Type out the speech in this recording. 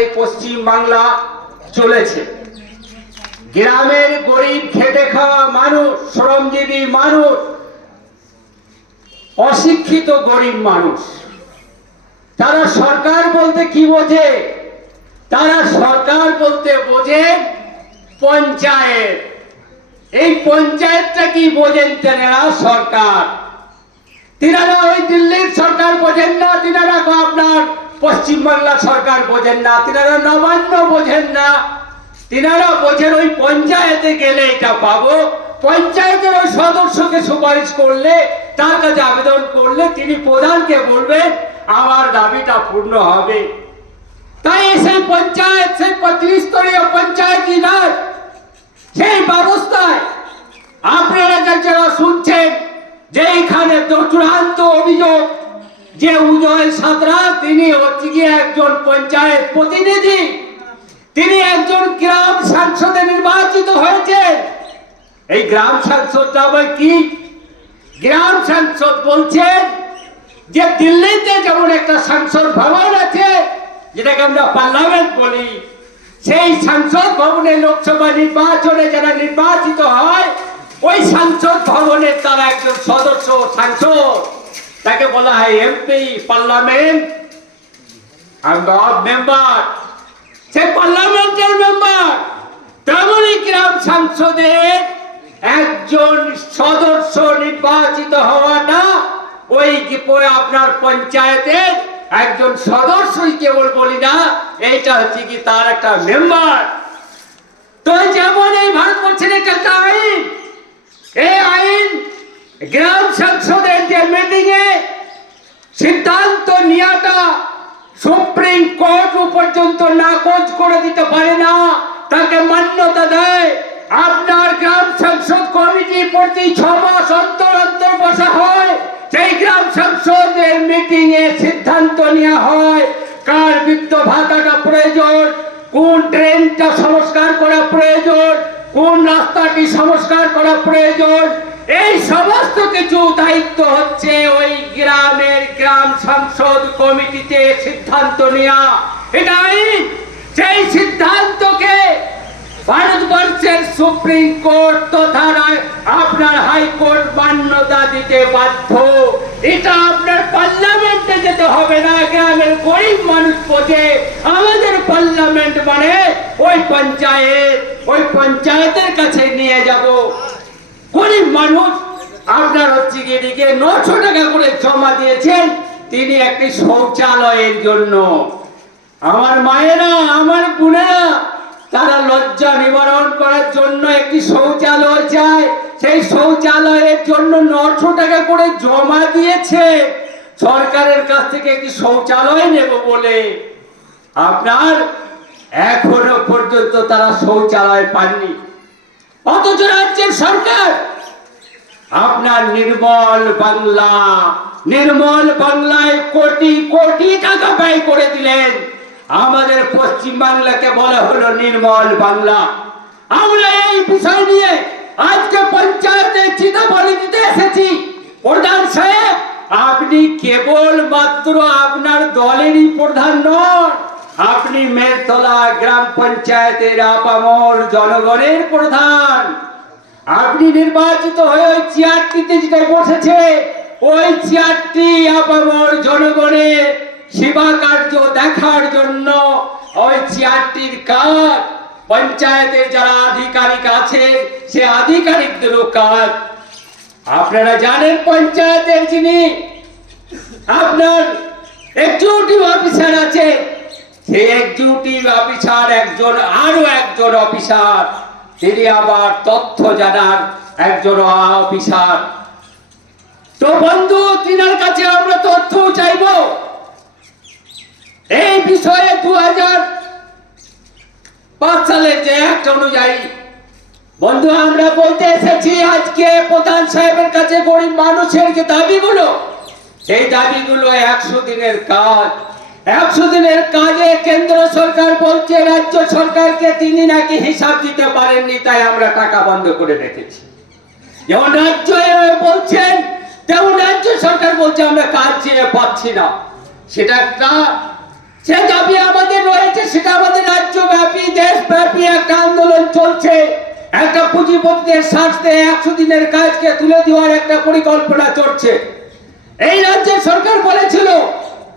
এই পশ্চিম বাংলা চলেছে। গ্রামের গরিব খেটে খাওয়া মানুষ, শ্রমজীবী মানুষ, অশিক্ষিত গরিব মানুষ। তারা সরকার বলতে কি বোঝে? তারা সরকার বলতে বোঝে পঞ্চায়েত। এই পঞ্চায়েতটা কি বোঝেন তেনারা? সরকার। তিনারা ওই দিল্লির সরকার বোঝেন না, তিনারা আপনার পশ্চিমবাংলা সরকার বোঝেন না, তিনারা নবান্ন বোঝেন না। তিনারা বোঝেন ওই পঞ্চায়েতে গেলে এটা পাবো। পঞ্চায়েতের ওই সদস্যকে সুপারিশ করলে, তার কাছে আবেদন করলে তিনি প্রধানকে বলবেন, আমার দাবিটা পূর্ণ হবে। তাই সেই পঞ্চায়েত, সেই ত্রিস্তরীয় পঞ্চায়েত রাজ সেই ব্যবস্থায় আপনারা যারা শুনছেন যে এখানে চূড়ান্ত অভিযোগ যে উদয় সাঁতরা, তিনি হচ্ছে গিয়ে একজন পঞ্চায়েত প্রতিনিধি। তিনি একজন গ্রাম সাংসদে নির্বাচিত হয়েছেন। এই গ্রাম আবার কি? গ্রাম সাংসদ বলছেন যে দিল্লিতে যেমন একটা সাংসদ ভবন আছে, যেটাকে আমরা পার্লামেন্ট বলি, সেই সাংসদ ভবনে লোকসভা নির্বাচনে যারা নির্বাচিত হয়, ওই সাংসদ ভবনের তারা একজন সদস্য সাংসদ। তাকে বলা হয় এমপি পার্লামেন্ট মেম্বার সে পার্লামেন্টের মেম্বার তেমনই গ্রাম সংসদের একজন সদস্য নির্বাচিত হওয়াটা ওই কি- আপনার পঞ্চায়েতের একজন সদস্যই কেবল বলি না, এইটা হচ্ছে কি তার একটা মেম্বার তো যেমন এই ভারতবর্ষের একটা আইন, এই আইন গ্রাম সংসদের যে মিটিং এ সিদ্ধান্ত নেওয়াটা সুপ্রিম কোর্ট পর্যন্ত নাকচ করে দিতে পারে না, তাকে মান্যতা দেয়। আপনার গ্রাম সংসদ কমিটি প্রতি ছ মাস অন্তর অন্তর বসা হয় সেই গ্রাম সংসদের মিটিং এ সিদ্ধান্ত নেওয়া হয়। কার বৃত্ত ভাতাটা প্রয়োজন, কোন ট্রেনটা সংস্কার করা প্রয়োজন, কোন রাস্তাটি সংস্কার করা প্রয়োজন এই সমস্ত কিছু দায়িত্ব হচ্ছে ওই গ্রামের গ্রাম সংসদ কমিটিতে সিদ্ধান্ত নেওয়া এটা সেই সিদ্ধান্তকে ভারতবর্ষের সুপ্রিম কোর্ট তথা আপনার হাইকোর্ট মান্যতা দিতে বাধ্য। এটা আপনার পার্লামেন্টে যেতে হবে না, গ্রামের গরিব মানুষ বোঝে। আমাদের পার্লামেন্ট মানে ওই পঞ্চায়েত। ওই পঞ্চায়েতের কাছে নিয়ে যাব। গরিব মানুষ, আপনার হচ্ছে গিয়ে এদিকে নশো টাকা করে জমা দিয়েছেন, তিনি একটি শৌচালয়ের জন্য। আমার মায়েরা, আমার বোনেরা, তারা লজ্জা নিবারণ করার জন্য একটি শৌচালয় চায়। সেই শৌচালয়ের জন্য নশো টাকা করে জমা দিয়েছে। সরকারের কাছ থেকে একটি শৌচালয় নেব বলে। আপনার এখনও পর্যন্ত তারা শৌচালয় পাননি। অথচ রাজ্যের সরকার আপনার নির্মল বাংলা, নির্মল বাংলায় কোটি কোটি টাকা ব্যয় করে দিলেন। আমাদের পশ্চিম বাংলাকে বলা হলো নির্মল বাংলা। আমরা এই বিষয় নিয়ে আজকে পঞ্চায়েতে চিতাবলি দিতে এসেছি। প্রধান সাহেব, আপনি কেবল মাত্র আপনার দলেরই প্রধান নন। আপনি মেরতলা গ্রাম পঞ্চায়েতের আপামর জনগণের প্রধান। আপনি নির্বাচিত হয়ে ওই চেয়ারটিতে যেটা বসেছে, ওই চেয়ারটি আপামর জনগণের সেবা কার্য দেখার জন্য ওই চেয়ারটির কাজ। পঞ্চায়েতের যারা আধিকারিক আছে, সে আধিকারিকদেরও কাজ। আপনারা জানেন পঞ্চায়েতের যিনি আপনার এক্সিকিউটিভ অফিসার আছে সেই এক্সিকিউটিভ অফিসার, একজন আরও একজন অফিসার। তিনি আবার তথ্য জানার একজন অফিসার। তো বন্ধু, তিনার কাছে আমরা তথ্য চাইব। এই বিষয়ে দু হাজার পাঁচ সালের যে অ্যাক্ট অনুযায়ী, বন্ধু, আমরা বলতে এসেছি আজকে প্রধান সাহেবের কাছে গরিব মানুষের যে দাবিগুলো সেই দাবিগুলো একশো দিনের কাজ। একশো দিনের কাজে কেন্দ্র সরকার বলছে, রাজ্য সরকারকে তিনি নাকি হিসাব দিতে পারেননি, তাই আমরা টাকা বন্ধ করে রেখেছি। যেমন রাজ্য বলছেন তেমন রাজ্য সরকার বলছে, আমরা কাজ চেয়ে পাচ্ছি না। সেটা একটা, সে দাবি আমাদের রয়েছে, সেটা আমাদের রাজ্যব্যাপী, দেশব্যাপী একটা আন্দোলন চলছে। একটা পুঁজিপতিদের স্বার্থে একশো দিনের কাজকে তুলে দেওয়ার একটা পরিকল্পনা চলছে। এই রাজ্যের সরকার বলেছিল